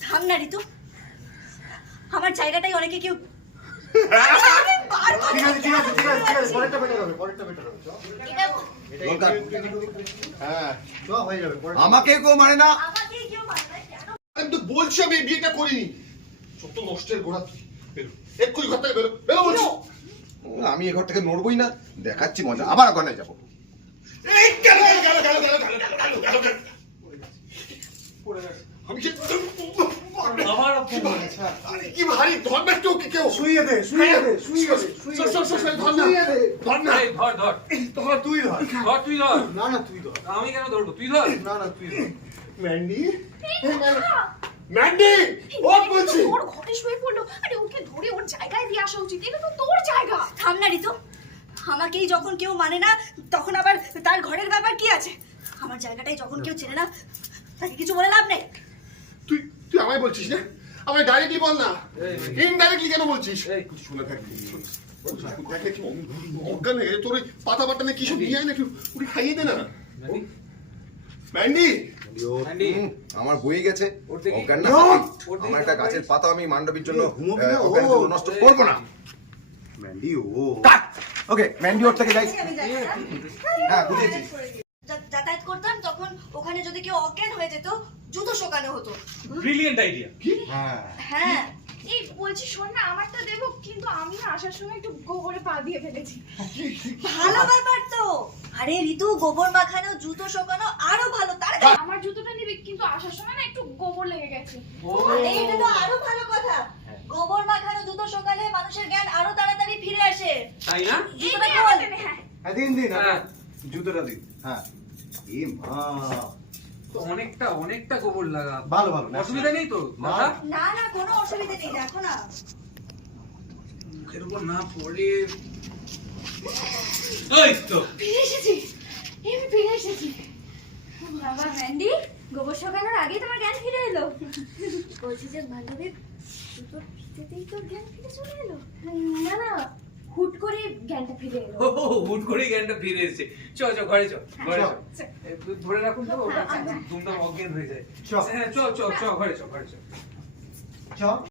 থাম না ঋতু। আমার জায়গাটাই অনেকে কেউ ঠিক আছে ঠিক আছে ঠিক আছে ঠিক আছে পরেরটা বেটার হবে পরেরটা বেটার হবে চ। দরকার। হ্যাঁ চ হয়ে যাবে পরেরটা- আমাকে কেউ মানে না। আমাকেই কেউ মারবে কেন? আমি তো বলছি আমি এই বিয়েটা করিনি। যত নষ্টের গোড়া তুই বেরো। এক্ষুনি ঘর থেকে বেরো বেরো বলছি। আমি এ ঘর থেকে নড়বই না দেখাচ্ছি মজা আবার ওখানে যাব। এই গেল গেল গেল গেল গেল গেল গেল গেল গেল আমি আরে কি ভারী ধর্মের কেউ কি কেউ শুইয়ে দে শুইয়ে দে শুইয়ে দে শুইয়ে দে সর, সর, সর, ধর না। শুইয়ে দে ধর না এই ধর ধর ধর তুই ধর ধর তুই ধর না না তুই ধর আমি কেন ধরবো তুই ধর না না তুই ধর ম্যান্ডি ম্যান্ডি ও বলছি ওর ঘরে শুয়ে পড়ল আরে ওকে ধরে ওর জায়গায় দিয়ে আসা উচিত এটা তো তোর জায়গা থাম না ঋতু আমাকেই যখন কেউ মানে না তখন আবার তার ঘরের ব্যাপার কি আছে আমার জায়গাটাই যখন কেউ চেনে না তাকে কিছু বলে লাভ নেই তুই তুই আমায় বলছিস না? আমায় ডাইরেক্টলি বল না। ইনডাইরেক্টলি কেন বলছিস? শুনে থাকবি অজ্ঞান হয়ে গেছে। তোর ওই পাতা বাটা না কি সব দিয়ে আয় না একটু ওকে খাইয়ে দে না। ম্যান্ডি! আমার বই গেছে। অজ্ঞান না। আমার একটা গাছের পাতা আমি মান্ডবীর জন্য। নষ্ট করব না। ম্যান্ডি ও। কাট! ওকে ম্যান্ডি ওর থেকে যাই। হ্যাঁ বুঝেছি যাতায়াত করতাম তখন ওখানে যদি কেউ অজ্ঞান হয়ে যেত জুতো শোকানো হতো। ব্রিলিয়েন্ট আইডিয়া হ্যাঁ। হ্যাঁ। এই বলছি শোন না আমারটা দেবো কিন্তু আমি না আসার সময় একটু গোবরে পা দিয়ে ফেলেছি। ভালো ব্যাপার তো। আরে ঋতু গোবর মাখানো জুতো শোকানো আরও ভালো। তার আমার জুতোটা নিবি কিন্তু আসার সময় না একটু গোবর লেগে গেছে। আরে এটা তো আরও ভালো কথা। গোবর মাখানো জুতো শোকালে মানুষের জ্ঞান আরও তাড়াতাড়ি ফিরে আসে। তাই না? জুতোটা খোল। হ্যাঁ। হ্যাঁ দিন দিন হ্যাঁ। জুতোটা দিন। হ্যাঁ। এ মা। অনেকটা অনেকটা গোবর লাগা। ভালো ভালো অসুবিধা নেই তো? না। না কোনো অসুবিধা নেই দেখো না। মুখের উপর না পড়ে এই তো। ফিরে এসেছি। এই আমি ফিরে এসেছি। বাবা ম্যান্ডি গোবর শোকানোর আগেই তোমার জ্ঞান ফিরে এলো। বলছি যে বান্ধবী জুতোর ভিতেতেই তোর জ্ঞান ফিরে চলে এলো। না না হুট করে জ্ঞানটা ফিরে এলো। ও হুট করে জ্ঞানটা ফিরে এসেছে। চ চ ঘরে চ ঘরে চ। ধরে রাখুন তো ওটা দুমদাম অজ্ঞান হয়ে যায়। চ। হ্যাঁ চ চ চ ঘরে চ ঘরে চ। চ।